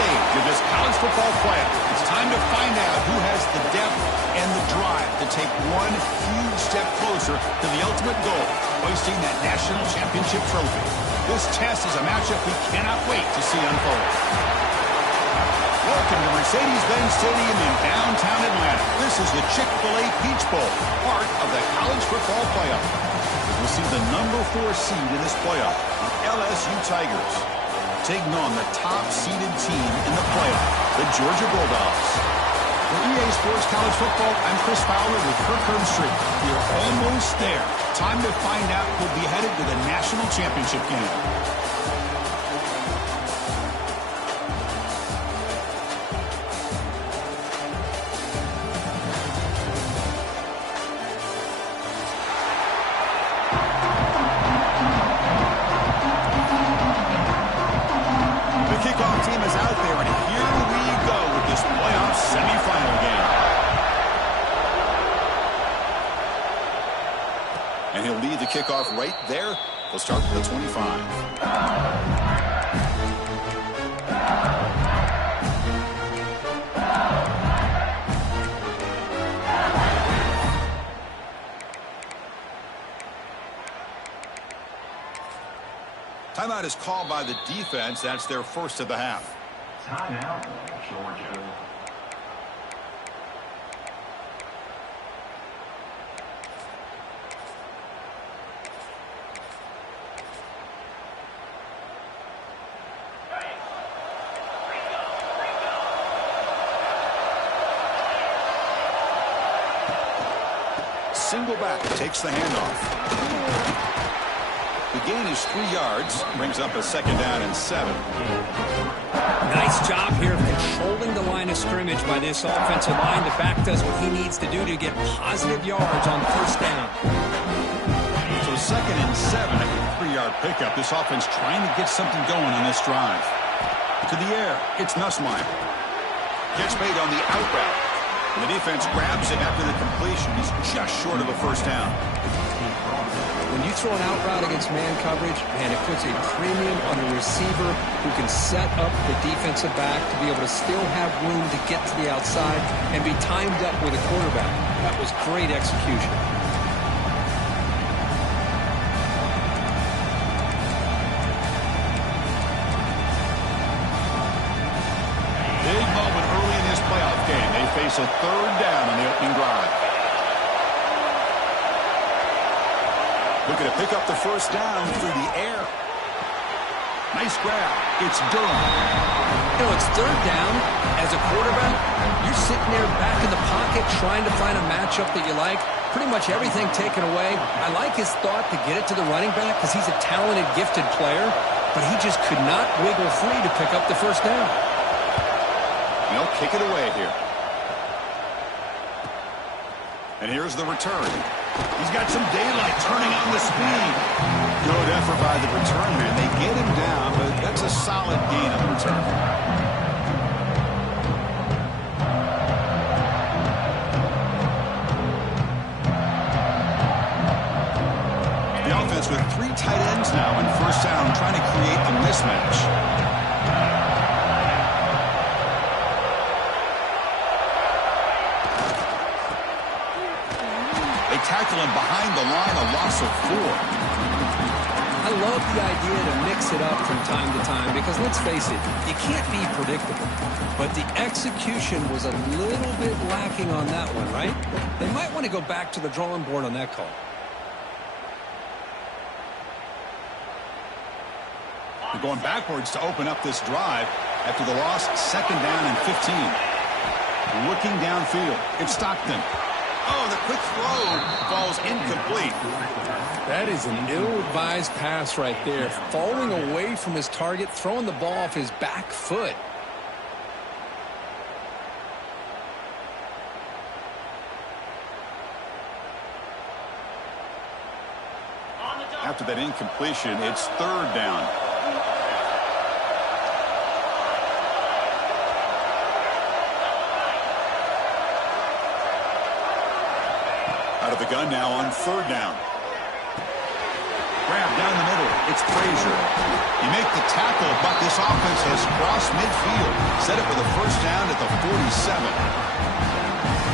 stage of this college football playoff. It's time to find out who has the depth and the drive to take one huge step closer to the ultimate goal, hoisting that national championship trophy. This test is a matchup we cannot wait to see unfold. Welcome to Mercedes-Benz Stadium in downtown Atlanta. This is the Chick-fil-A Peach Bowl, part of the college football playoff. We'll see the number 4 seed in this playoff, the LSU Tigers, taking on the top-seeded team in the playoff, the Georgia Bulldogs. For EA Sports College Football, I'm Chris Fowler with Kirk Herbstreit. We're almost there. Time to find out who'll be headed to the national championship game. And he'll lead the kickoff right there. He'll start with the 25. Timeout is called by the defense. That's their first of the half. Timeout, Georgia. Single back takes the handoff. The gain is 3 yards, brings up a second down and 7. Nice job here of controlling the line of scrimmage by this offensive line. The back does what he needs to do to get positive yards on first down. So second and 7, a 3-yard pickup. This offense trying to get something going on this drive. To the air, it's Nussmeier. Gets made on the out route. And the defense grabs him after the completion. He's just short of a first down. When you throw an out route against man coverage, man, it puts a premium on the receiver who can set up the defensive back to be able to still have room to get to the outside and be timed up with a quarterback. That was great execution. Big moment early in this playoff game. They face a third down on the opening drive. Looking to pick up the first down through the air. Nice grab. It's Durham. You know, it's third down. As a quarterback, you're sitting there back in the pocket trying to find a matchup that you like. Pretty much everything taken away. I like his thought to get it to the running back because he's a talented, gifted player, but he just could not wiggle free to pick up the first down. They'll kick it away here. And here's the return. He's got some daylight turning on the speed. Good effort by the return man. They get him down, but that's a solid gain on the return. The offense with 3 tight ends now in first down, trying to create a mismatch. Tackle him behind the line, a loss of 4. I love the idea to mix it up from time to time because, let's face it, you can't be predictable. But the execution was a little bit lacking on that one, right? They might want to go back to the drawing board on that call. They're going backwards to open up this drive after the loss, second down and 15. Looking downfield, it's Stockton. Oh, the quick throw falls incomplete. That is an ill-advised pass right there. Falling away from his target, throwing the ball off his back foot. After that incompletion, it's third down. Out of the gun now on third down. Grab down the middle. It's Frazier. You make the tackle, but this offense has crossed midfield. Set it for the first down at the 47.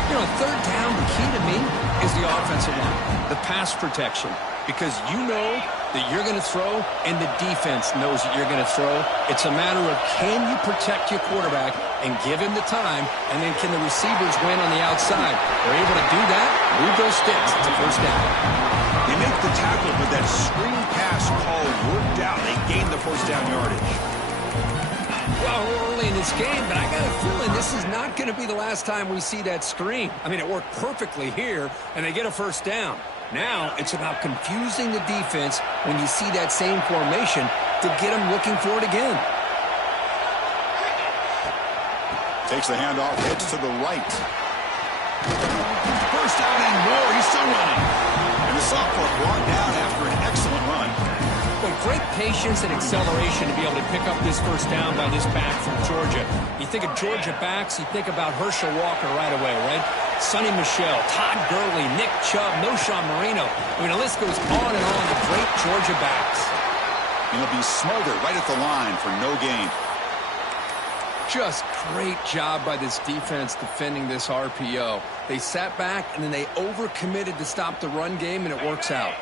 You know, third down, the key to me is the offensive line, the pass protection, because you know that you're going to throw and the defense knows that you're going to throw. It's a matter of can you protect your quarterback and give him the time, and then can the receivers win on the outside? They're able to do that, move those sticks. It's a first down. They make the tackle, but that screen pass call worked out. They gained the first down yardage. Well, we're early in this game, but I got a feeling this is not going to be the last time we see that screen. I mean, it worked perfectly here, and they get a first down. Now it's about confusing the defense when you see that same formation to get them looking for it again. Takes the handoff, heads to the right. First down and more. He's still running. And the sophomore brought down after an excellent run. Well, great patience and acceleration to be able to pick up this first down by this back from Georgia. You think of Georgia backs, you think about Herschel Walker right away, right? Sonny Michel, Todd Gurley, Nick Chubb, Noshawn Marino. I mean, the list goes on and on of great Georgia backs. And he'll be smothered right at the line for no gain. Just great job by this defense defending this RPO. They sat back, and then they overcommitted to stop the run game, and it works out.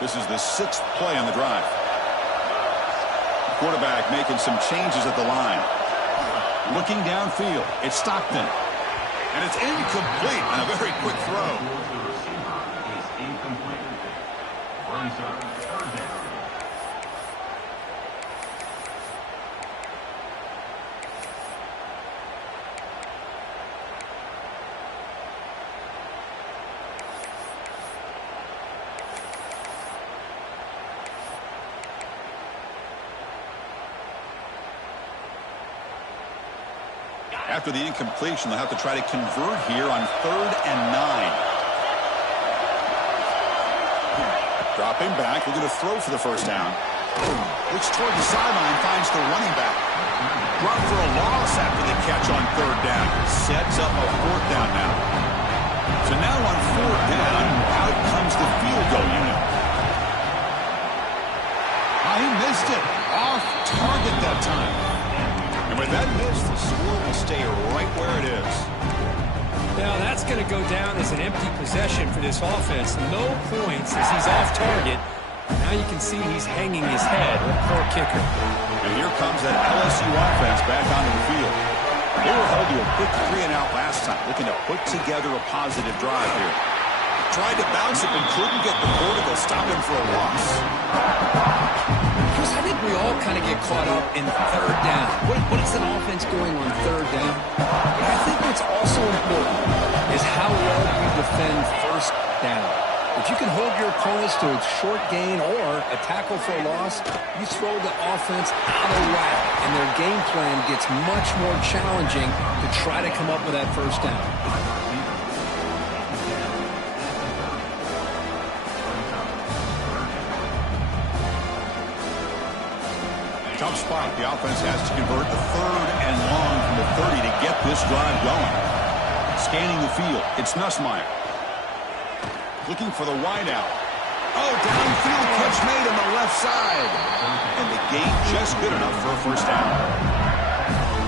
This is the 6th play on the drive. The quarterback making some changes at the line. Looking downfield, it's Stockton. And it's incomplete on a very quick throw. Is incomplete. Brings up third down. After the incompletion, they'll have to try to convert here on 3rd and 9. Dropping back, looking to throw for the first down. Looks toward the sideline, finds the running back. Brought for a loss after the catch on 3rd down. Sets up a 4th down now. So now on 4th down, out comes the field goal unit. Oh, he missed it. Off target that time. And with that miss, the score will stay right where it is. Now that's going to go down as an empty possession for this offense. No points as he's off target. Now you can see he's hanging his head. Poor kicker. And here comes that LSU offense back onto the field. They were held to a quick 3-and-out last time, looking to put together a positive drive here. Tried to bounce it, but couldn't get the ball to go stop him for a loss. Chris, I think we all kind of get caught up in 3rd down. What is an offense doing on 3rd down? But I think what's also important is how well you defend 1st down. If you can hold your opponents to a short gain or a tackle for a loss, you throw the offense out of whack, and their game plan gets much more challenging to try to come up with that first down. Tough spot. The offense has to convert the 3rd and long from the 30 to get this drive going. Scanning the field, it's Nussmeier. Looking for the wideout. Oh, downfield catch made on the left side. And the gain just good enough for a first down.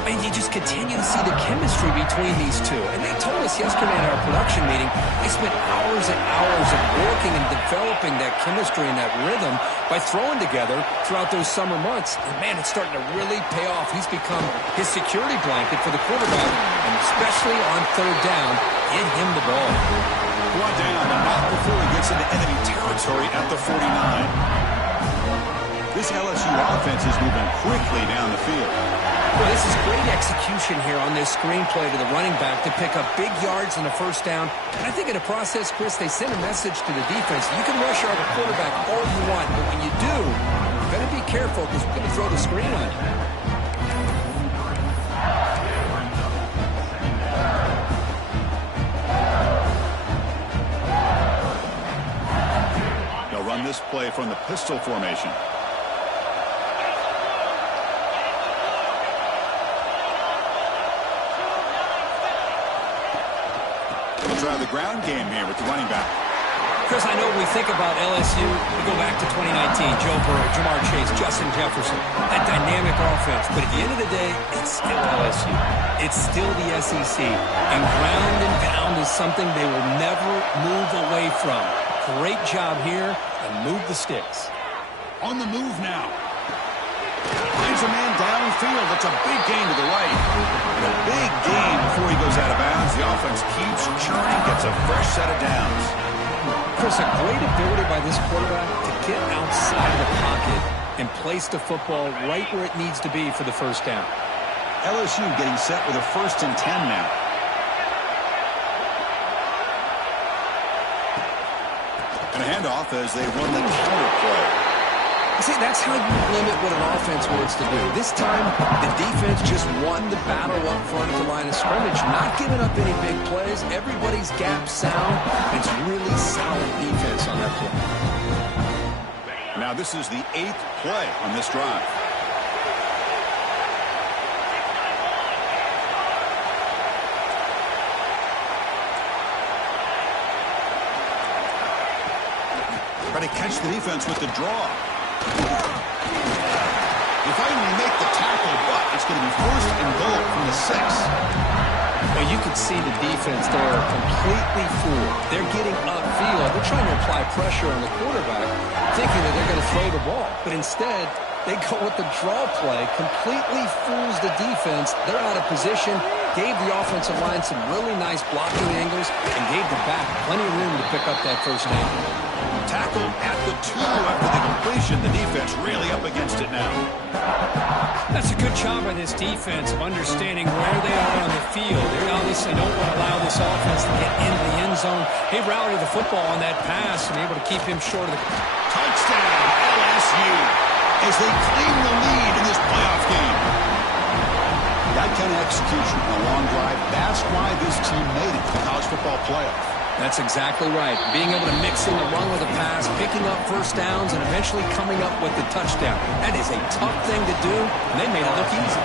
And you just continue to see the chemistry between these two. And they told us yesterday in our production meeting, they spent hours and hours of working and developing that chemistry and that rhythm by throwing together throughout those summer months. And, man, it's starting to really pay off. He's become his security blanket for the quarterback, and especially on 3rd down, get him the ball. Brought down, and not before he gets into enemy territory at the 49. This LSU offense is moving quickly down the field. Well, this is great execution here on this screenplay to the running back to pick up big yards in the first down. And I think in the process, Chris, they send a message to the defense. You can rush our quarterback all you want, but when you do, you better be careful because we're going to throw the screen on you. They'll run this play from the pistol formation. Try the ground game here with the running back. Chris, I know we think about LSU, we go back to 2019, Joe Burrow, Jamar Chase, Justin Jefferson, that dynamic offense. But at the end of the day, it's still LSU. It's still the SEC. And ground and pound is something they will never move away from. Great job here, and move the sticks. On the move now. Finds a man downfield. It's a big gain to the right. And a big gain before he goes out of bounds. The offense keeps churning, gets a fresh set of downs. Chris, a great ability by this quarterback to get outside of the pocket and place the football right where it needs to be for the first down. LSU getting set with a 1st and 10 now. And a handoff as they run the counter play. See, that's how you limit what an offense wants to do. This time, the defense just won the battle up front at the line of scrimmage, not giving up any big plays. Everybody's gap sound. It's really solid defense on that play. Now this is the 8th play on this drive. Try to catch the defense with the draw. They finally make the tackle, but it's going to be 1st and goal from the 6. Well, you can see the defense there completely fooled. They're getting upfield. They're trying to apply pressure on the quarterback, thinking that they're going to throw the ball. But instead, they go with the draw play, completely fools the defense. They're out of position, gave the offensive line some really nice blocking angles, and gave the back plenty of room to pick up that first down. Tackled at the 2 after the completion. The defense really up against it now. That's a good job by this defense of understanding where they are on the field. They obviously don't want to allow this offense to get into the end zone. They routed the football on that pass and able to keep him short of the... Touchdown, LSU, as they claim the lead in this playoff game. That kind of execution on a long drive, that's why this team made it to the college football playoff. That's exactly right. Being able to mix in the run with a pass, picking up first downs, and eventually coming up with the touchdown. That is a tough thing to do, and they made it look easy.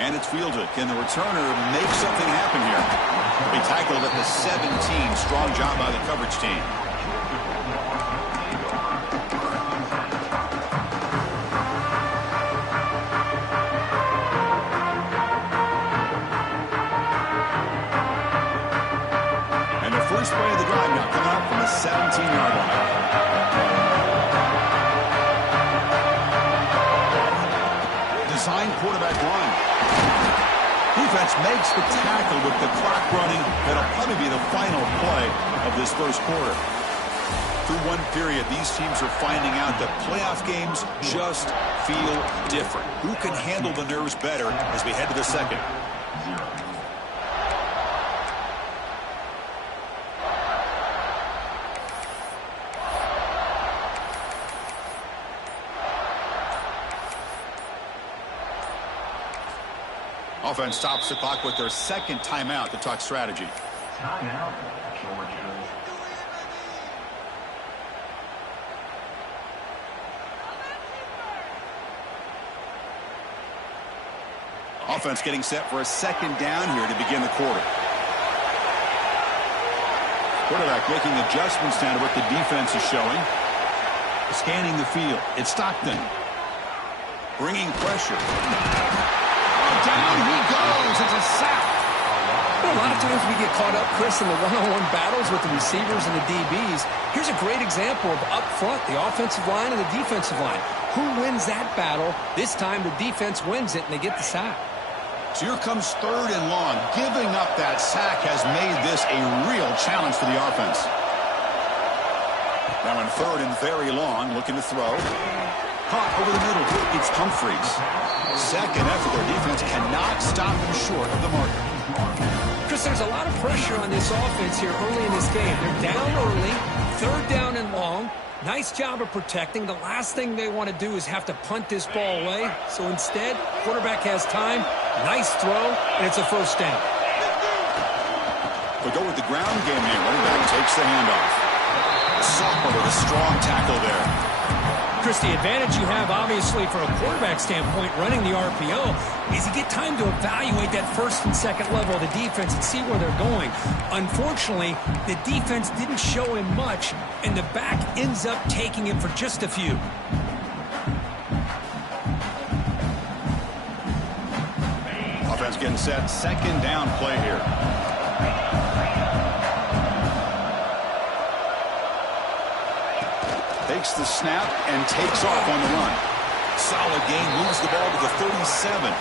And it's fielded. Can the returner make something happen here? They tackled at the 17. Strong job by the coverage team. First play of the drive now coming up from the 17-yard line. Design quarterback run. Defense makes the tackle with the clock running. That'll probably be the final play of this first quarter. Through one period, these teams are finding out that playoff games just feel different. Who can handle the nerves better as we head to the second? Offense stops the clock with their 2nd timeout to talk strategy. Timeout, Georgia. Offense getting set for a 2nd down here to begin the quarter. Quarterback making adjustments now to what the defense is showing. Scanning the field. It's Stockton. Bringing pressure. Down he goes. It's a sack. Well, a lot of times we get caught up, Chris, in the one-on-one battles with the receivers and the DBs. Here's a great example of up front, the offensive line and the defensive line. Who wins that battle? This time the defense wins it, and they get the sack. So here comes 3rd and long. Giving up that sack has made this a real challenge for the offense. Now in 3rd and very long, looking to throw. Caught over the middle. It's Humphreys. 2nd effort. Their defense cannot stop them short of the marker. Chris, there's a lot of pressure on this offense here early in this game. They're down early, 3rd down and long. Nice job of protecting. The last thing they want to do is have to punt this ball away. So instead, quarterback has time. Nice throw, and it's a first down. But go with the ground game here. Running back takes the handoff. Sophomore with a strong tackle there. Chris, the advantage you have, obviously, from a quarterback standpoint, running the RPO, is you get time to evaluate that first and second level of the defense and see where they're going. Unfortunately, the defense didn't show him much, and the back ends up taking it for just a few. Offense getting set. Second down play here. Takes the snap and takes off on the run. Solid gain. Moves the ball to the 37.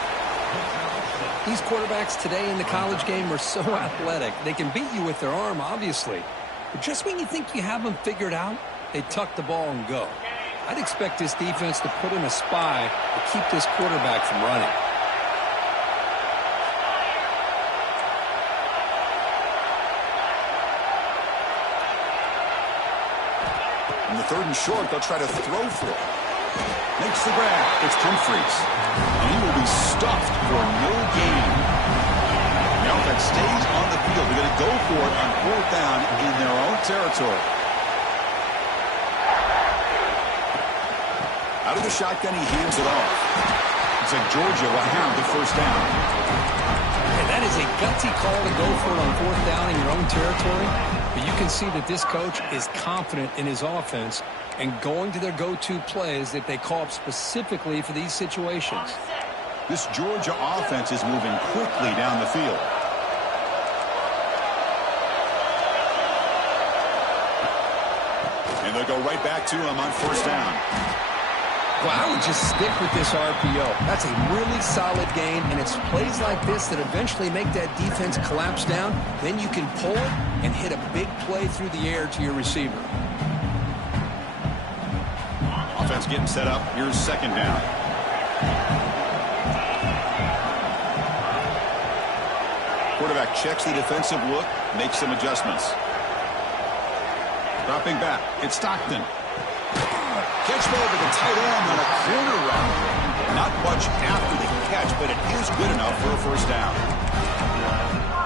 These quarterbacks today in the college game are so athletic. They can beat you with their arm, obviously. But just when you think you have them figured out, they tuck the ball and go. I'd expect this defense to put in a spy to keep this quarterback from running. In the third and short, they'll try to throw for it. Makes the grab. It's Humphries. And he will be stuffed for no gain. The offense stays on the field. They're going to go for it on fourth down in their own territory. Out of the shotgun, he hands it off. It's like Georgia will have the first down. And that is a gutsy call to go for it on fourth down in your own territory. But you can see that this coach is confident in his offense and going to their go-to plays that they call up specifically for these situations. This Georgia offense is moving quickly down the field. And they'll go right back to him on first down. Well, I would just stick with this RPO. That's a really solid game, and it's plays like this that eventually make that defense collapse down. Then you can pull it and hit a big play through the air to your receiver. Offense getting set up. Here's second down. Quarterback checks the defensive look, makes some adjustments. Dropping back. It's Stockton. Catch ball to the tight end on a corner route. Not much after the catch, but it is good enough for a first down.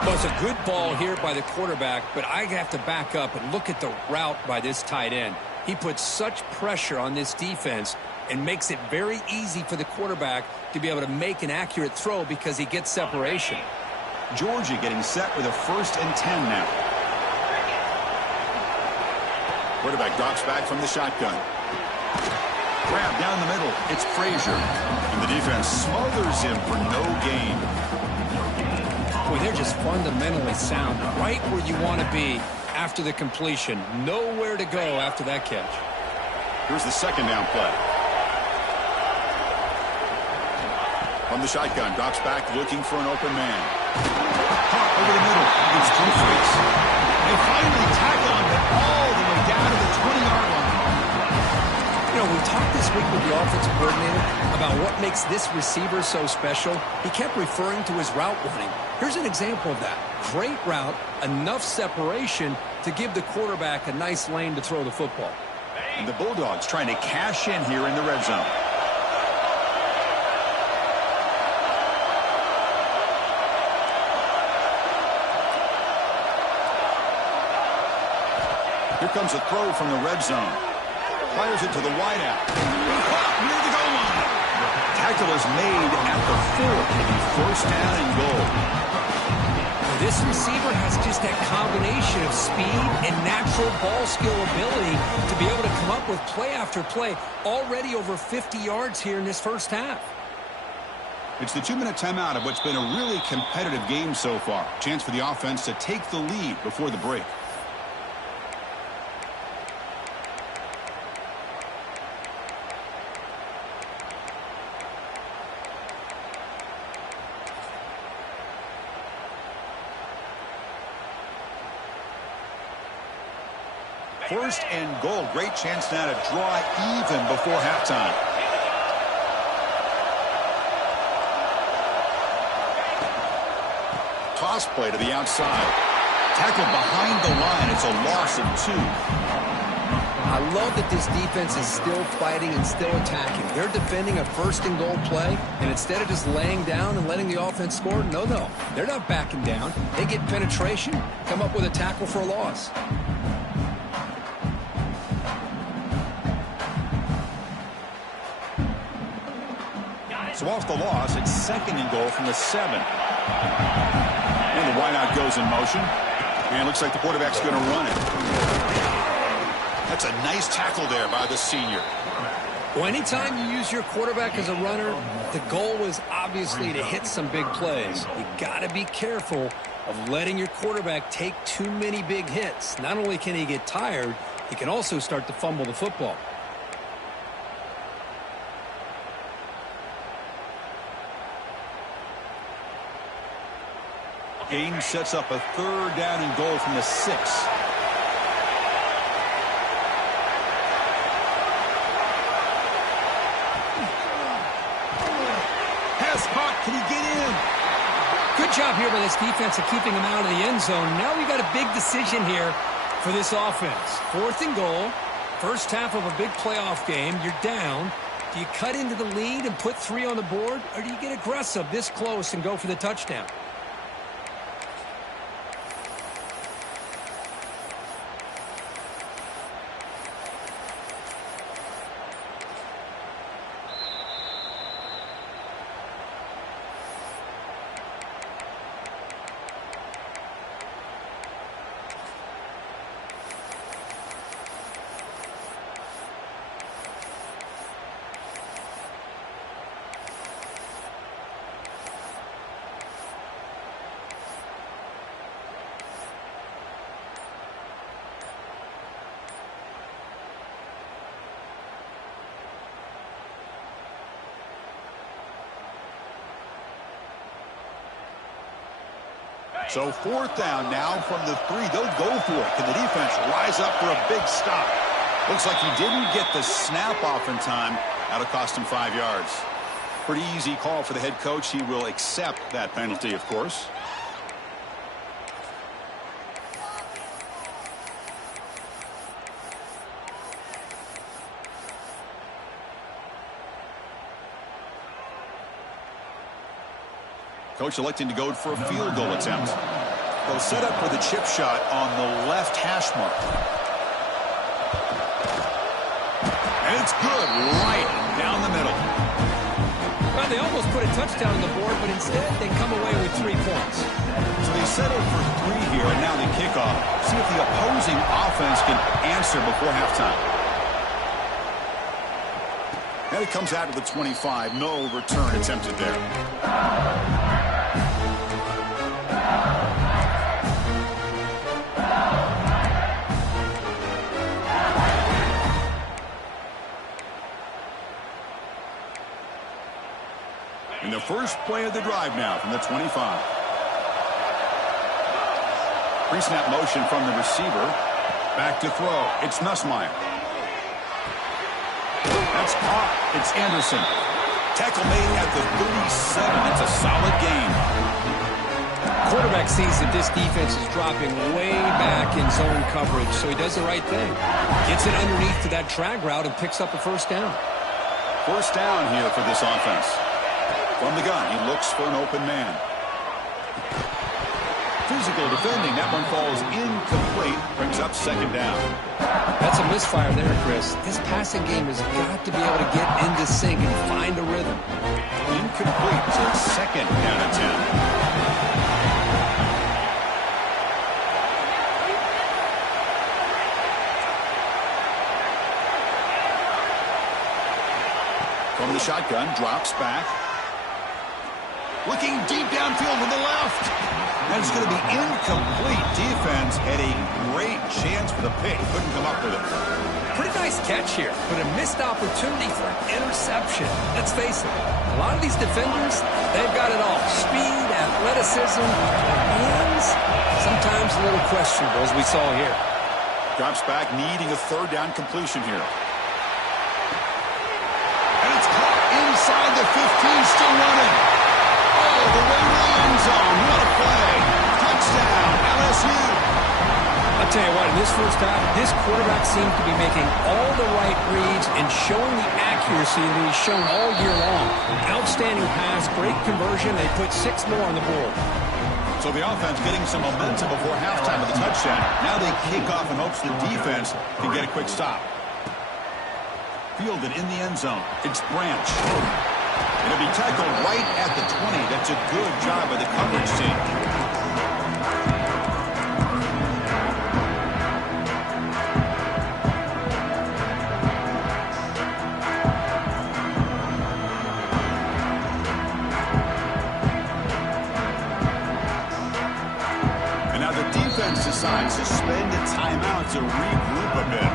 Well, it's a good ball here by the quarterback, but I have to back up and look at the route by this tight end. He puts such pressure on this defense and makes it very easy for the quarterback to be able to make an accurate throw because he gets separation. Georgia getting set with a 1st and 10 now. Quarterback drops back from the shotgun. Grab down the middle. It's Frazier. And the defense smothers him for no gain. Boy, they're just fundamentally sound. Right where you want to be after the completion. Nowhere to go after that catch. Here's the second down play. From the shotgun, drops back looking for an open man. Caught over the middle. It's Humphries. They finally tackle him all the way down to the 20-yard line. You know, we talked this week with the offensive coordinator about what makes this receiver so special. He kept referring to his route running. Here's an example of that. Great route, enough separation to give the quarterback a nice lane to throw the football. And the Bulldogs trying to cash in here in the red zone. Here comes a throw from the red zone. Fires it to the wideout. Near the goal line. Tackle is made at the 4. First down and goal. This receiver has just that combination of speed and natural ball skill ability to be able to come up with play after play. Already over 50 yards here in this first half. It's the 2-minute timeout of what's been a really competitive game so far. Chance for the offense to take the lead before the break. First and goal. Great chance now to draw even before halftime. Toss play to the outside. Tackle behind the line. It's a loss of 2. I love that this defense is still fighting and still attacking. They're defending a first and goal play, and instead of just laying down and letting the offense score, no. They're not backing down. They get penetration, come up with a tackle for a loss. So off the loss, it's 2nd and goal from the 7. And the wideout goes in motion. And it looks like the quarterback's going to run it. That's a nice tackle there by the senior. Well, anytime you use your quarterback as a runner, the goal is obviously to hit some big plays. You got to be careful of letting your quarterback take too many big hits. Not only can he get tired, he can also start to fumble the football. Game sets up a 3rd down and goal from the 6. Can he get in? Good job here by this defense of keeping him out of the end zone. Now we've got a big decision here for this offense. 4th and goal. First half of a big playoff game. You're down. Do you cut into the lead and put 3 on the board? Or do you get aggressive this close and go for the touchdown? So 4th down now from the 3. They'll go for it. Can the defense rise up for a big stop? Looks like he didn't get the snap off in time. That'll cost him 5 yards. Pretty easy call for the head coach. He will accept that penalty, of course. Coach electing to go for a field goal attempt. They'll set up for the chip shot on the left hash mark. And it's good, right down the middle. Well, they almost put a touchdown on the board, but instead they come away with 3 points. So they settle for 3 here, and now they kick off. See if the opposing offense can answer before halftime. And it comes out to the 25. No return attempted there. In the first play of the drive now from the 25. Pre-snap motion from the receiver. Back to throw. It's Nussmeier. That's caught. It's Anderson. Tackle made at the 37. It's a solid game. Quarterback sees that this defense is dropping way back in zone coverage, so he does the right thing. Gets it underneath to that drag route and picks up a 1st down. 1st down here for this offense. From the gun, he looks for an open man. Physical defending. That one falls incomplete. Brings up 2nd down. That's a misfire there, Chris. This passing game has got to be able to get into sync and find a rhythm. Incomplete. So it's 2nd down and 10. From the shotgun, drops back. Looking deep downfield with the left. And it's going to be incomplete. Defense had a great chance for the pick. Couldn't come up with it. Pretty nice catch here, but a missed opportunity for an interception. Let's face it, a lot of these defenders, they've got it all. Speed, athleticism, hands, sometimes a little questionable, as we saw here. Drops back, needing a 3rd down completion here. And it's caught inside the 15, still running. Oh, the way to the end zone. What a play. Touchdown, LSU. I'll tell you what, in this first half, this quarterback seemed to be making all the right reads and showing the accuracy that he's shown all year long. Outstanding pass, great conversion. They put 6 more on the board. So the offense getting some momentum before halftime with the touchdown. Now they kick off in hopes the defense can get a quick stop. Fielded in the end zone. It's Branch. It'll be tackled right at the 20. That's a good job by the coverage team. Decides to spend a timeout to regroup a bit.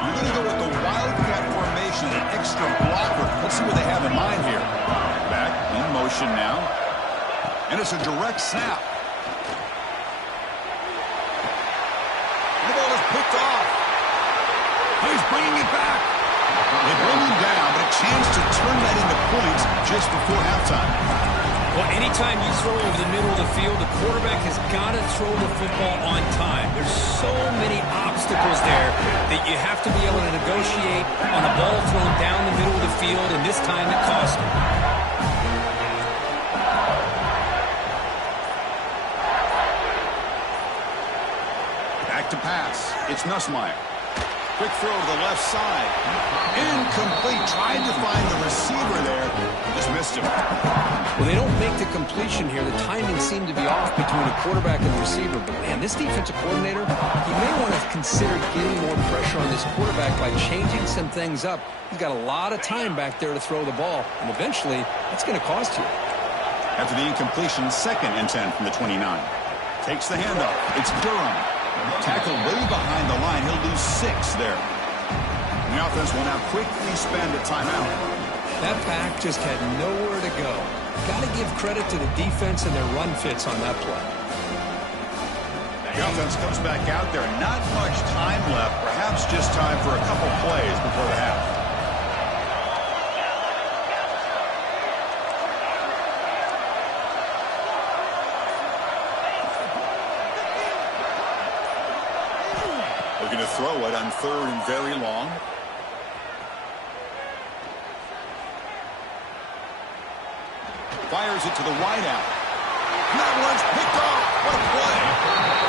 You're going to go with the wildcat formation, an extra blocker. Let's see what they have in mind here. Back in motion now. And it's a direct snap. The ball is picked off. He's bringing it back. They bring him down, but a chance to turn that into points just before halftime. Well, anytime you throw over the middle of the field, the quarterback has got to throw the football on time. There's so many obstacles there that you have to be able to negotiate on a ball thrown down the middle of the field, and this time it cost him. Back to pass. It's Nussmeier. Quick throw to the left side. Incomplete. Tried to find the receiver there. Just missed him. Well, they don't make the completion here. The timing seemed to be off between the quarterback and the receiver. But, man, this defensive coordinator, he may want to consider getting more pressure on this quarterback by changing some things up. He's got a lot of time back there to throw the ball. And eventually, that's going to cost you. After the incompletion, 2nd and 10 from the 29. Takes the handoff. It's Durham. Tackled way behind the line. He'll lose 6 there. And the offense will now quickly spend a timeout. That back just had nowhere to go. Got to give credit to the defense and their run fits on that play. The offense comes back out there. Not much time left. Perhaps just time for a couple plays before the half. Looking to throw it on 3rd and very long. Fires it to the wideout. That one's picked off. What a play.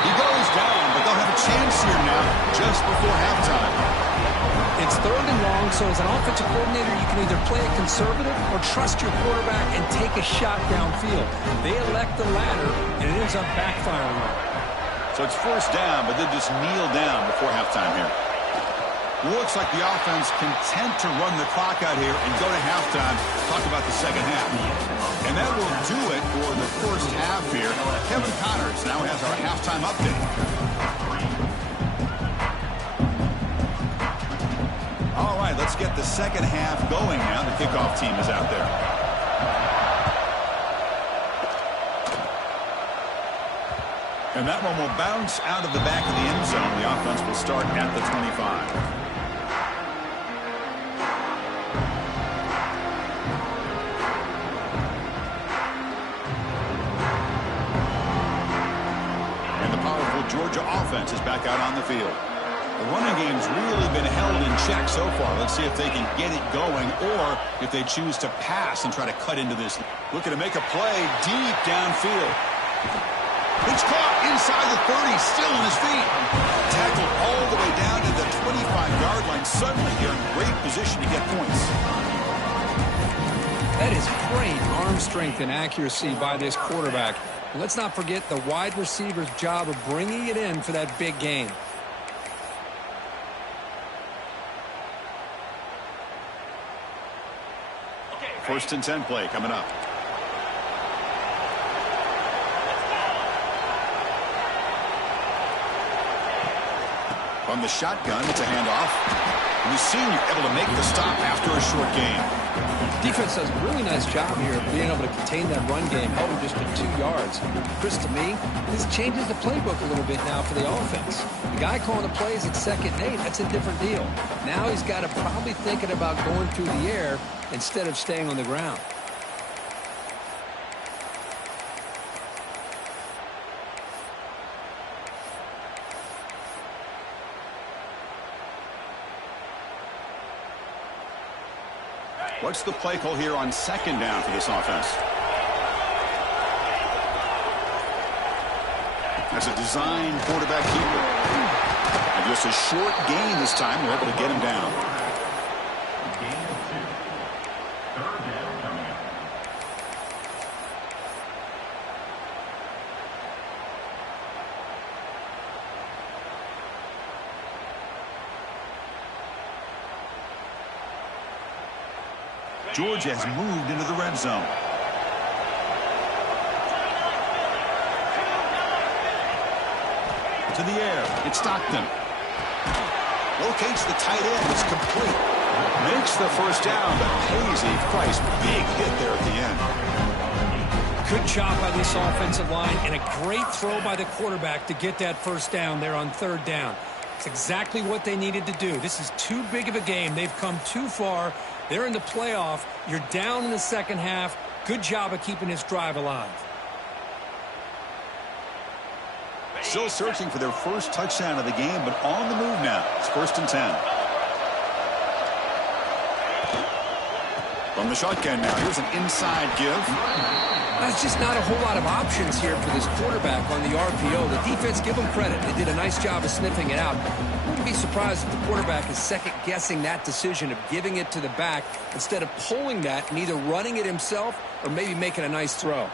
He goes down, but they'll have a chance here now just before halftime. It's 3rd and long, so as an offensive coordinator, you can either play it conservative or trust your quarterback and take a shot downfield. They elect the latter, and it ends up backfiring on them. So it's 1st down, but they just kneel down before halftime here. Looks like the offense content to run the clock out here and go to halftime. Talk about the second half. And that will do it for the first half here. Kevin Connors now has our halftime update. All right, let's get the second half going now. The kickoff team is out there. And that one will bounce out of the back of the end zone. The offense will start at the 25. Georgia offense is back out on the field. The running game's really been held in check so far. Let's see if they can get it going or if they choose to pass and try to cut into this. Looking to make a play deep downfield. It's caught inside the 30, still on his feet. Tackled all the way down to the 25-yard line. Suddenly they're in great position to get points. That is great arm strength and accuracy by this quarterback. Let's not forget the wide receiver's job of bringing it in for that big game. First and 10 play coming up. From the shotgun, it's a handoff. We've seen you able to make the stop after a short game. Defense does a really nice job here of being able to contain that run game, held him just to 2 yards. Chris, to me, this changes the playbook a little bit now for the offense. The guy calling the plays at 2nd and 8, that's a different deal. Now he's got to probably thinking about going through the air instead of staying on the ground. What's the play call here on 2nd down for this offense? as a design quarterback keeper. And just a short gain this time. They're able to get him down. Gain of 2. Third down coming up. Georgia has moved into the red zone. To the air. It's Stockton. Locates the tight end. It's complete. Makes the first down, but pays a price. Big hit there at the end. Good job by this offensive line and a great throw by the quarterback to get that first down there on third down. It's exactly what they needed to do. This is too big of a game. They've come too far. They're in the playoff. You're down in the second half. Good job of keeping this drive alive. Still searching for their first touchdown of the game, but on the move now. It's 1st and 10. From the shotgun now, here's an inside give. There's just not a whole lot of options here for this quarterback on the RPO. The defense, give them credit. They did a nice job of sniffing it out. Wouldn't be surprised if the quarterback is second-guessing that decision of giving it to the back instead of pulling that and either running it himself or maybe making a nice throw.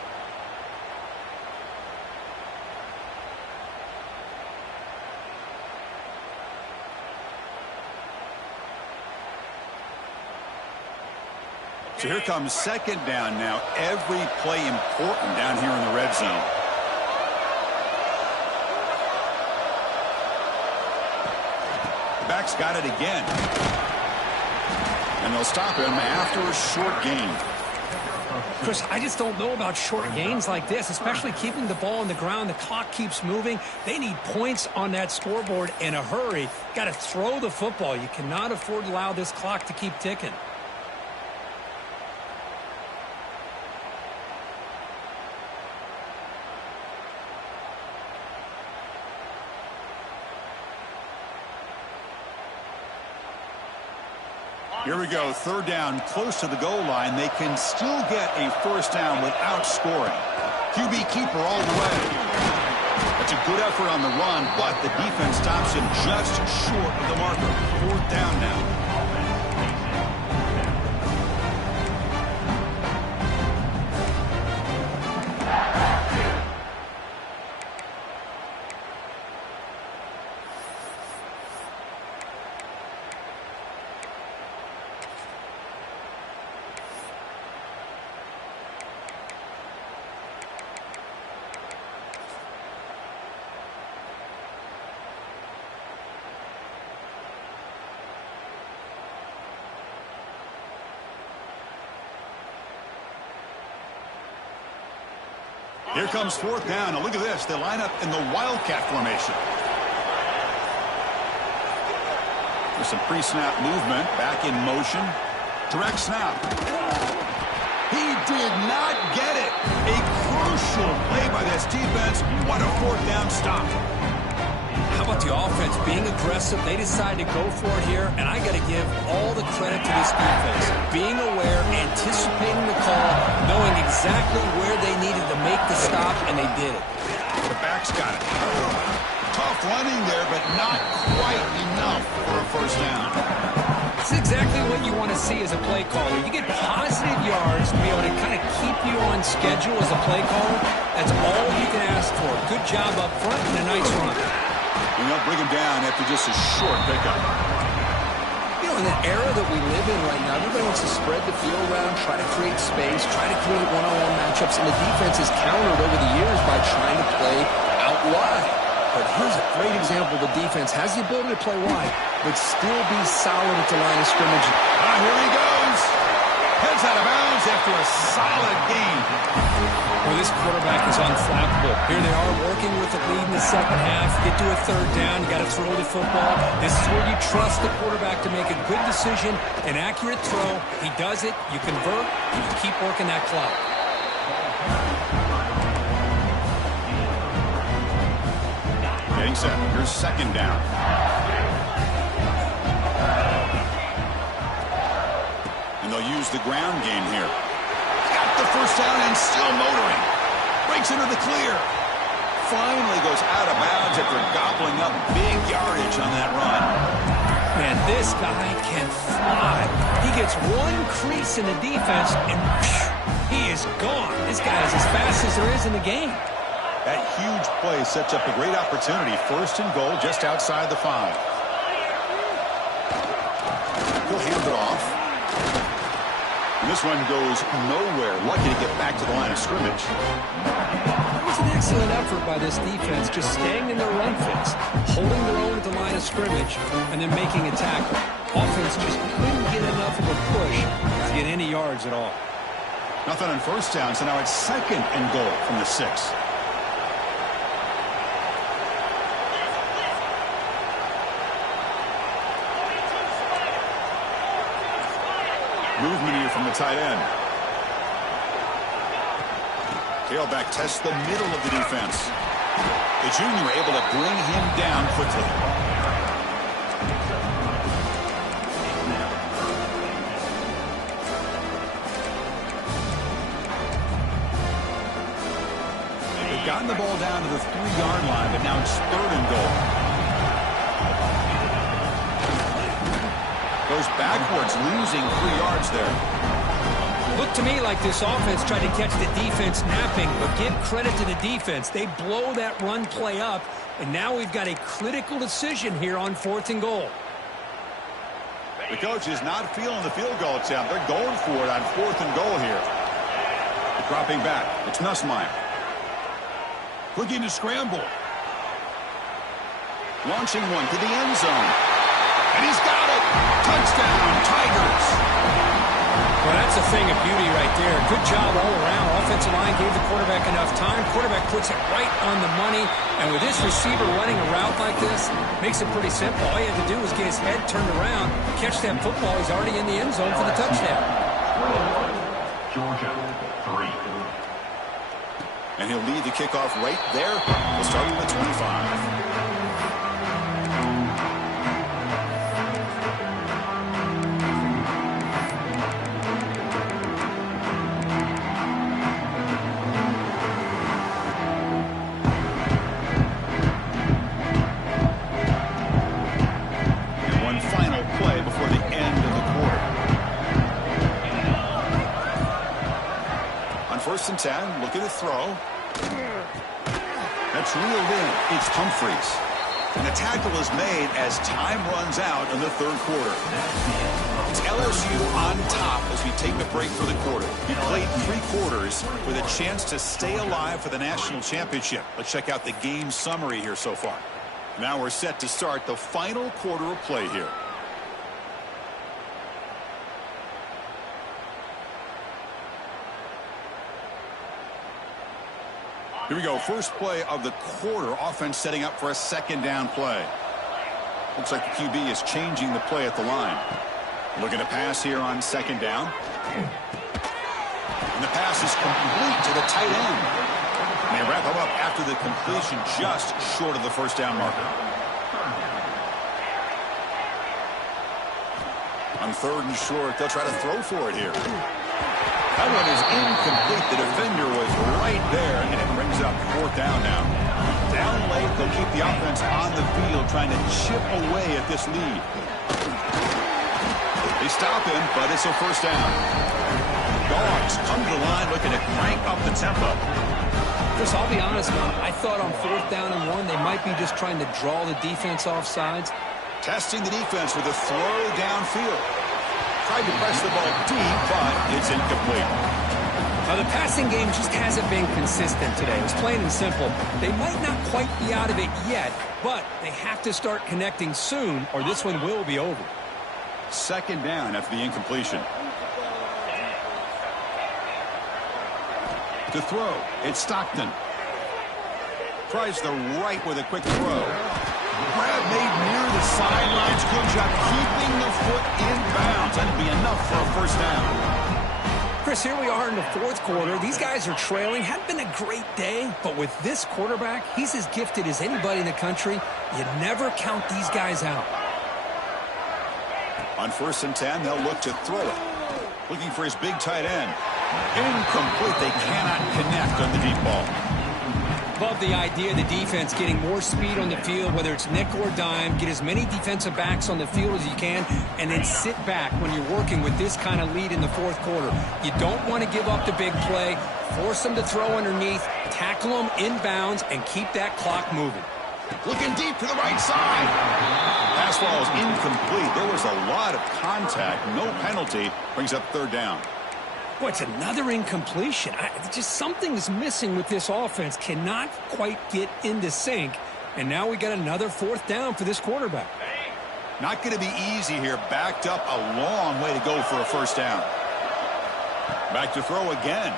So here comes second down now. Every play important down here in the red zone. Back's got it again. And they'll stop him after a short gain. Chris, I just don't know about short gains like this, especially keeping the ball on the ground. The clock keeps moving. They need points on that scoreboard in a hurry. Got to throw the football. You cannot afford to allow this clock to keep ticking. Here we go, third down, close to the goal line. They can still get a first down without scoring. QB keeper all the way. That's a good effort on the run, but the defense stops him just short of the marker. Fourth down now. Here comes fourth down. Now look at this. They line up in the Wildcat formation. There's some pre-snap movement. Back in motion. Direct snap. He did not get it. A crucial play by this defense. What a fourth down stop. How about the offense being aggressive? They decide to go for it here, and I got to give all the credit to this defense. Being aware, anticipating the call, knowing exactly where they needed to make the stop, and they did it. The back's got it. Tough running there, but not quite enough for a first down. This is exactly what you want to see as a play caller. You get positive yards to be able to kind of keep you on schedule as a play caller. That's all you can ask for. Good job up front and a nice run. You know, bring him down after just a short pickup. You know, in the era that we live in right now, everybody wants to spread the field around, try to create space, try to create one-on-one matchups, and the defense is countered over the years by trying to play out wide. But here's a great example. The defense has the ability to play wide, but still be solid at the line of scrimmage. Ah, here he goes. Heads out of bounds after a solid game. Well, this quarterback is unflappable. Here they are working with the lead in the second half. Get to a third down. You got to throw the football. This is where you trust the quarterback to make a good decision, an accurate throw. He does it. You convert. You keep working that clock. Getting set. Here's second down. And they'll use the ground game here. Got the first down and still motoring. Breaks into the clear. finally goes out of bounds after gobbling up big yardage on that run. Man, this guy can fly. He gets one crease in the defense, and he is gone. This guy is as fast as there is in the game. That huge play sets up a great opportunity. 1st and goal just outside the 5. He'll hand it off. And this one goes nowhere. Lucky to get back to the line of scrimmage. It was an excellent effort by this defense, just staying in their run fits, holding their own at the line of scrimmage, and then making a tackle. Offense just couldn't get enough of a push to get any yards at all. Nothing on 1st down, so now it's 2nd and goal from the 6. Movement here from the tight end. Tailback tests the middle of the defense. The junior able to bring him down quickly. They've gotten the ball down to the 3-yard line, but now it's 3rd and goal. Goes backwards, losing 3 yards there. Looked to me like this offense tried to catch the defense napping, but give credit to the defense. They blow that run play up, and now we've got a critical decision here on 4th and goal. The coach is not feeling the field goal attempt. They're going for it on 4th and goal here. Dropping back. It's Nussmeier. Looking to scramble. Launching one to the end zone. And he's got it. Touchdown, Tigers. Well, that's a thing of beauty right there. Good job all around. Offensive line gave the quarterback enough time. Quarterback puts it right on the money. And with this receiver running a route like this, makes it pretty simple. All he had to do was get his head turned around, catch that football. He's already in the end zone for the touchdown. Georgia, 3. And he'll lead the kickoff right there. We'll start with the 25. First and 10, look at the throw. That's reeled in. It's Humphreys. And the tackle is made as time runs out in the 3rd quarter. It's LSU on top as we take a break for the quarter. We played 3 quarters with a chance to stay alive for the national championship. Let's check out the game summary here so far. Now we're set to start the final quarter of play here. Here we go. First play of the quarter. Offense setting up for a 2nd down play. Looks like the QB is changing the play at the line. Looking to pass here on 2nd down. And the pass is complete to the tight end. And they wrap him up after the completion just short of the 1st down marker. On 3rd and short, they'll try to throw for it here. That one is incomplete. The defender was right there, and it brings up 4th down now. Down late, they'll keep the offense on the field, trying to chip away at this lead. They stop him, but it's a 1st down. Dogs come to the line looking to crank up the tempo. Chris, I'll be honest, man. I thought on 4th down and 1, they might be just trying to draw the defense off sides. Testing the defense with a throw downfield. Tried to press the ball deep, but it's incomplete. Now, the passing game just hasn't been consistent today. It's plain and simple. They might not quite be out of it yet, but they have to start connecting soon, or this one will be over. 2nd down after the incompletion. To throw, it's Stockton. Tries the right with a quick throw. Grab made near the sidelines. Good job keeping the foot in bounds. That'll be enough for a 1st down. Chris, here we are in the 4th quarter. These guys are trailing. Hadn't been a great day, but with this quarterback, he's as gifted as anybody in the country. You never count these guys out. On 1st and 10, they'll look to throw it. Looking for his big tight end. Incomplete. They cannot connect on the deep ball. Love the idea of the defense getting more speed on the field, whether it's nickel or dime, get as many defensive backs on the field as you can, and then sit back when you're working with this kind of lead in the fourth quarter. You don't want to give up the big play, force them to throw underneath, tackle them inbounds, and keep that clock moving. Looking deep to the right side. Pass ball is incomplete. There was a lot of contact. No penalty. Brings up third down. Boy, it's another incompletion. Just something is missing with this offense. Cannot quite get into sync. And now we got another fourth down for this quarterback. Not going to be easy here. Backed up a long way to go for a first down. Back to throw again.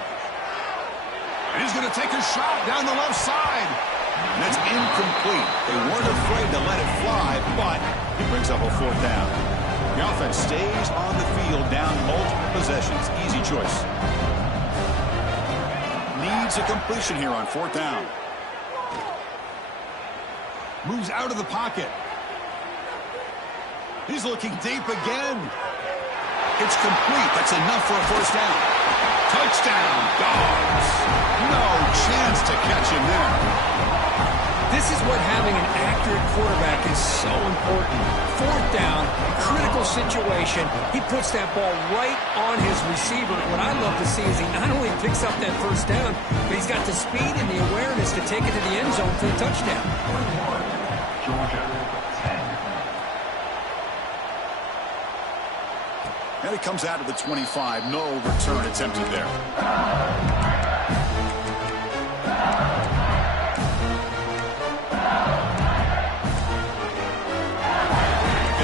And he's going to take a shot down the left side. And that's incomplete. They weren't afraid to let it fly, but he brings up a fourth down. The offense stays on the field down multiple possessions. Easy choice. Needs a completion here on fourth down. Moves out of the pocket. He's looking deep again. It's complete. That's enough for a first down. Touchdown, Dogs. No chance to catch him there. This is what having an accurate quarterback is so important. Fourth down, critical situation. He puts that ball right on his receiver. What I love to see is he not only picks up that first down, but he's got the speed and the awareness to take it to the end zone for a touchdown. Georgia, 10. And it comes out of the 25. No return attempted there.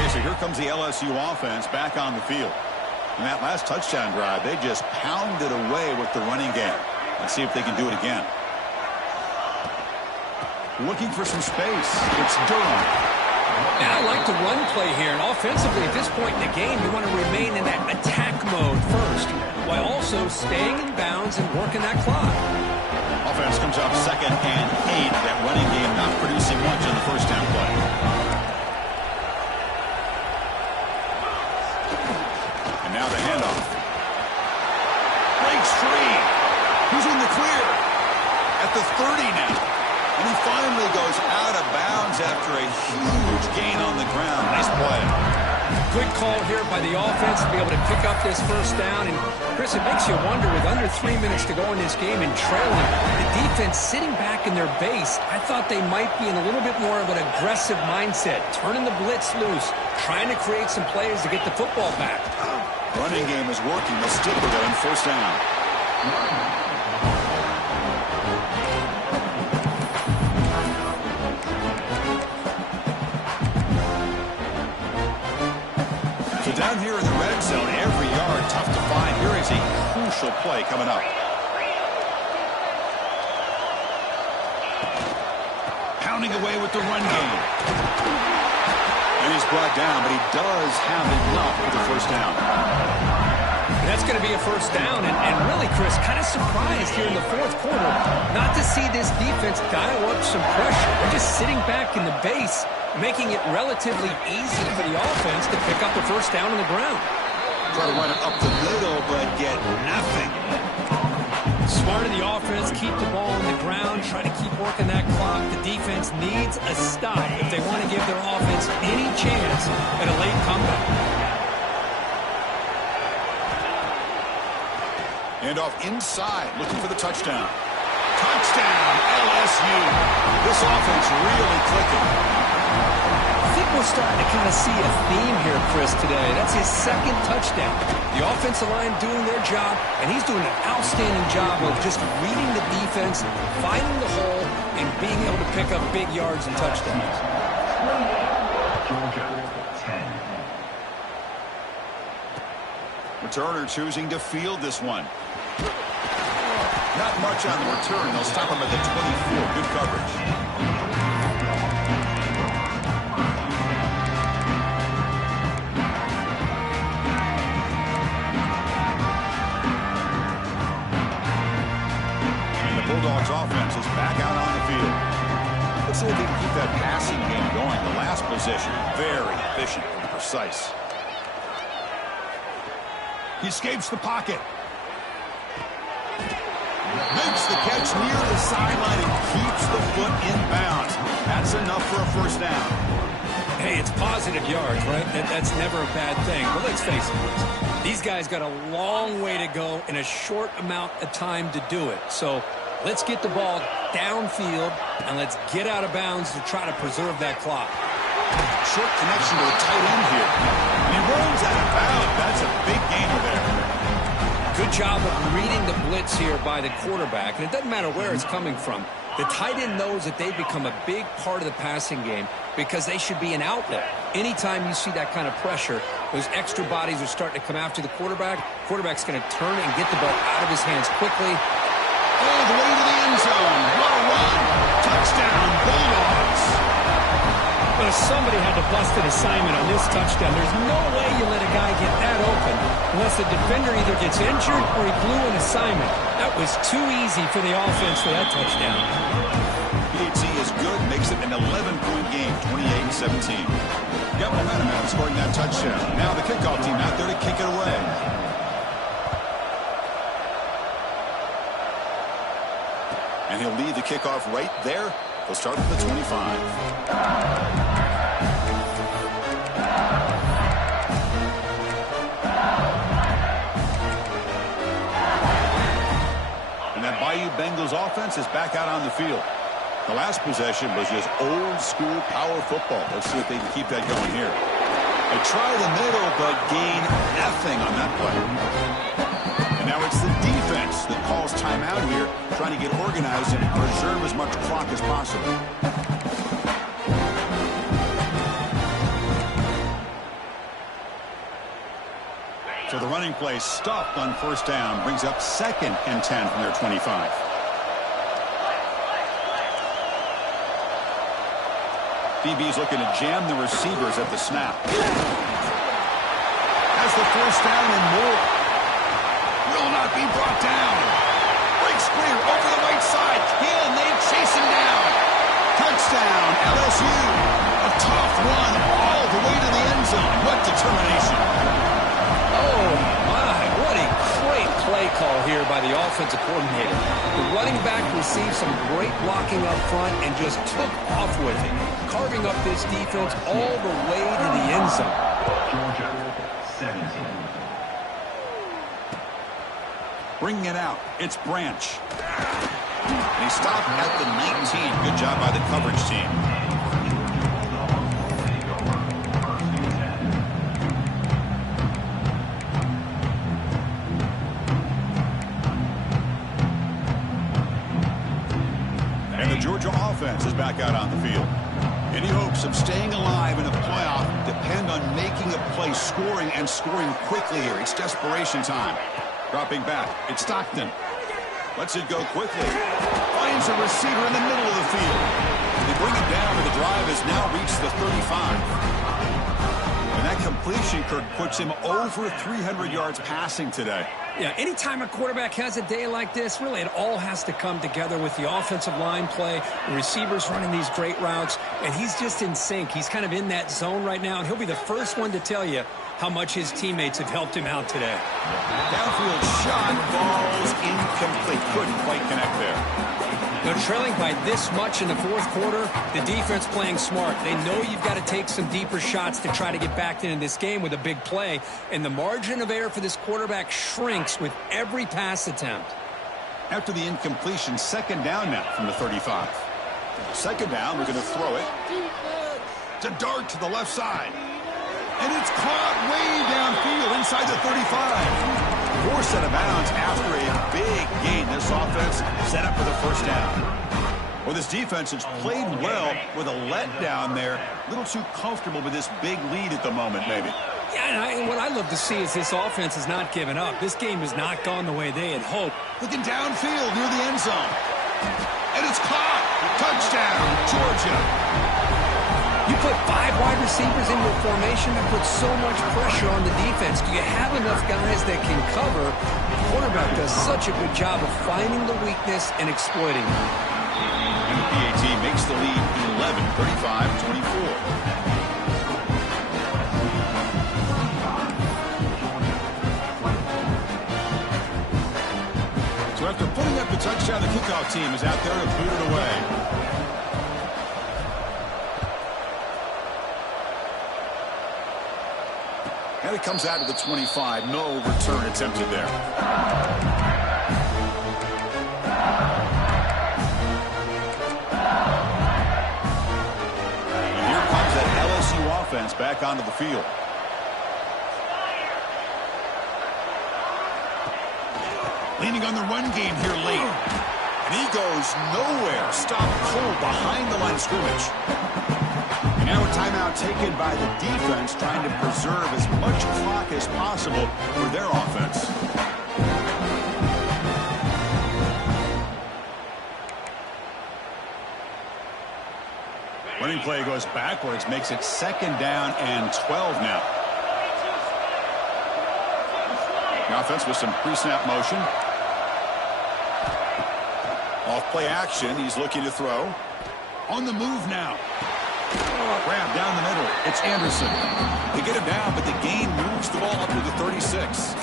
So here comes the LSU offense back on the field. In that last touchdown drive, they just pounded away with the running game. Let's see if they can do it again. Looking for some space. It's Durham. And I like the run play here. And offensively, at this point in the game, you want to remain in that attack mode first, while also staying in bounds and working that clock. Offense comes up 2nd and 8. That running game not producing much on the first down play. Now the handoff. Breaks free. Who's in the clear? At the 30 now. And he finally goes out of bounds after a huge gain on the ground. Nice play. Good call here by the offense to be able to pick up this first down. And, Chris, it makes you wonder, with under 3 minutes to go in this game and trailing, the defense sitting back in their base, I thought they might be in a little bit more of an aggressive mindset, turning the blitz loose, trying to create some plays to get the football back. Running game is working. They'll stick with it on first down. So down here in the red zone, every yard tough to find. Here is a crucial play coming up. Pounding away with the run game. And he's brought down, but he does have enough for the first down. That's going to be a first down, and really, Chris, kind of surprised here in the fourth quarter not to see this defense dial up some pressure. They're just sitting back in the base, making it relatively easy for the offense to pick up the first down on the ground. Try to run it up the middle, but get nothing. Smart of the offense, keep the ball on the ground, try to keep working that clock. The defense needs a stop if they want to give their offense any chance at a late comeback. And off inside, looking for the touchdown. Touchdown, LSU. This offense really clicking. I think we're starting to kind of see a theme here, Chris, today. That's his second touchdown. The offensive line doing their job, and he's doing an outstanding job of just reading the defense, finding the hole, and being able to pick up big yards and touchdowns. Georgia, 10. Returner choosing to field this one. Not much on the return. They'll stop him at the 24. Good coverage. And the Bulldogs offense is back out on the field. Let's see if they can keep that passing game going. The last possession, very efficient and precise. He escapes the pocket. Makes the catch near the sideline and keeps the foot in bounds. That's enough for a first down. Hey, it's positive yards, right? That's never a bad thing. But let's face it, these guys got a long way to go in a short amount of time to do it. So let's get the ball downfield, and let's get out of bounds to try to preserve that clock. Short connection to the tight end here. And he rolls out of bounds. That's a big gainer there. Good job of reading the blitz here by the quarterback. And it doesn't matter where it's coming from. The tight end knows that they've become a big part of the passing game because they should be an outlet. Anytime you see that kind of pressure, those extra bodies are starting to come after the quarterback. Quarterback's going to turn and get the ball out of his hands quickly. All the way to the end zone. What a run. Touchdown, Bulldogs. Well, somebody had to bust an assignment on this touchdown. There's no way you let a guy get that open unless the defender either gets injured or he blew an assignment. That was too easy for the offense for that touchdown. PAT is good, makes it an 11-point game, 28-17. Got momentum out of scoring that touchdown. Now the kickoff team out there to kick it away. And he'll lead the kickoff right there. He'll start from the 25. Bayou Bengals offense is back out on the field. The last possession was just old school power football. Let's see if they can keep that going here. They try the middle, but gain nothing on that play. And now it's the defense that calls timeout here, trying to get organized and preserve as much clock as possible. So the running play stopped on first down, brings up 2nd and 10 from their 25. DB's looking to jam the receivers at the snap. Has the first down and more. Will not be brought down. Breaks clear over the right side. Can they chase him down? Touchdown, LSU. A tough run all the way to the end zone. What determination. Oh, my, what a great play call here by the offensive coordinator. The running back received some great blocking up front and just took off with it, carving up this defense all the way to the end zone. Georgia, 17. Bringing it out, it's Branch. And he stopped at the 19. Good job by the coverage team. Georgia offense is back out on the field. Any hopes of staying alive in a playoff depend on making a play, scoring, and scoring quickly here. It's desperation time. Dropping back, it's Stockton. Lets it go quickly. Finds a receiver in the middle of the field. They bring it down, and the drive has now reached the 35. And that completion, Kirk, puts him over 300 yards passing today. Yeah, anytime a quarterback has a day like this, really it all has to come together with the offensive line play, the receivers running these great routes, and he's just in sync. He's kind of in that zone right now, and he'll be the first one to tell you how much his teammates have helped him out today. Downfield shot, balls incomplete. Couldn't quite connect there. They're trailing by this much in the fourth quarter. The defense playing smart. They know you've got to take some deeper shots to try to get back into this game with a big play. And the margin of error for this quarterback shrinks with every pass attempt. After the incompletion, 2nd down now from the 35. 2nd down, we're going to throw it. It's a dart to the left side. And it's caught way downfield inside the 35. Forced out of bounds after a big gain. This offense set up for the first down. Well, this defense has played well with a letdown there. A little too comfortable with this big lead at the moment, maybe. Yeah, and what I love to see is this offense has not given up. This game has not gone the way they had hoped. Looking downfield near the end zone. And it's caught. Touchdown, Georgia. You put 5 wide receivers in your formation, that puts so much pressure on the defense. Do you have enough guys that can cover? The quarterback does such a good job of finding the weakness and exploiting it. And the PAT makes the lead 11, 35-24. So after putting up the Touchdown, the kickoff team is out there to boot it away. And it comes out to the 25. No return attempted there. And here comes that LSU offense back onto the field. Leaning on the run game here late. And he goes nowhere. Stopped cold behind the line of scrimmage. And now a timeout taken by the defense, trying to preserve as much clock as possible for their offense. Running play goes backwards, makes it 2nd down and 12 now. The offense with some pre-snap motion. Off play action, he's looking to throw. On the move now. Grab down the middle. It's Anderson. They get him down, but the gain moves the ball up to the 36.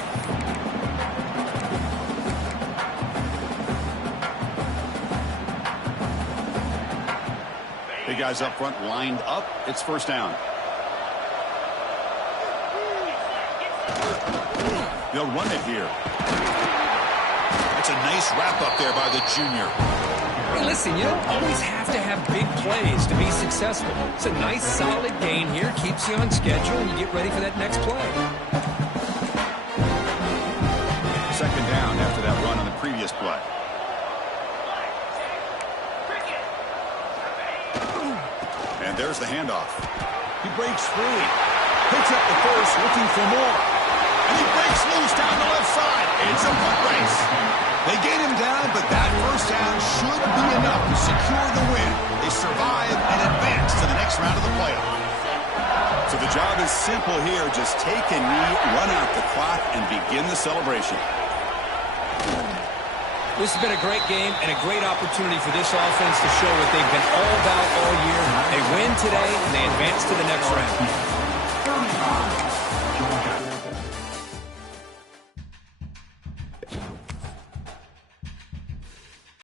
Big guys up front lined up. It's 1st down. They'll run it here. It's a nice wrap up there by the junior. Hey, listen, you don't always have to have big plays to be successful. It's a nice, solid gain here. Keeps you on schedule, and you get ready for that next play. 2nd down after that run on the previous play. And there's the handoff. He breaks free. Picks up the first, looking for more. And he breaks loose down the left side. It's a foot race. They gain him down, but that 1st down should be enough to secure the win. They survive and advance to the next round of the playoff. So the job is simple here. Just take a knee, run out the clock, and begin the celebration. This has been a great game and a great opportunity for this offense to show what they've been all about all year. They win today, and they advance to the next round.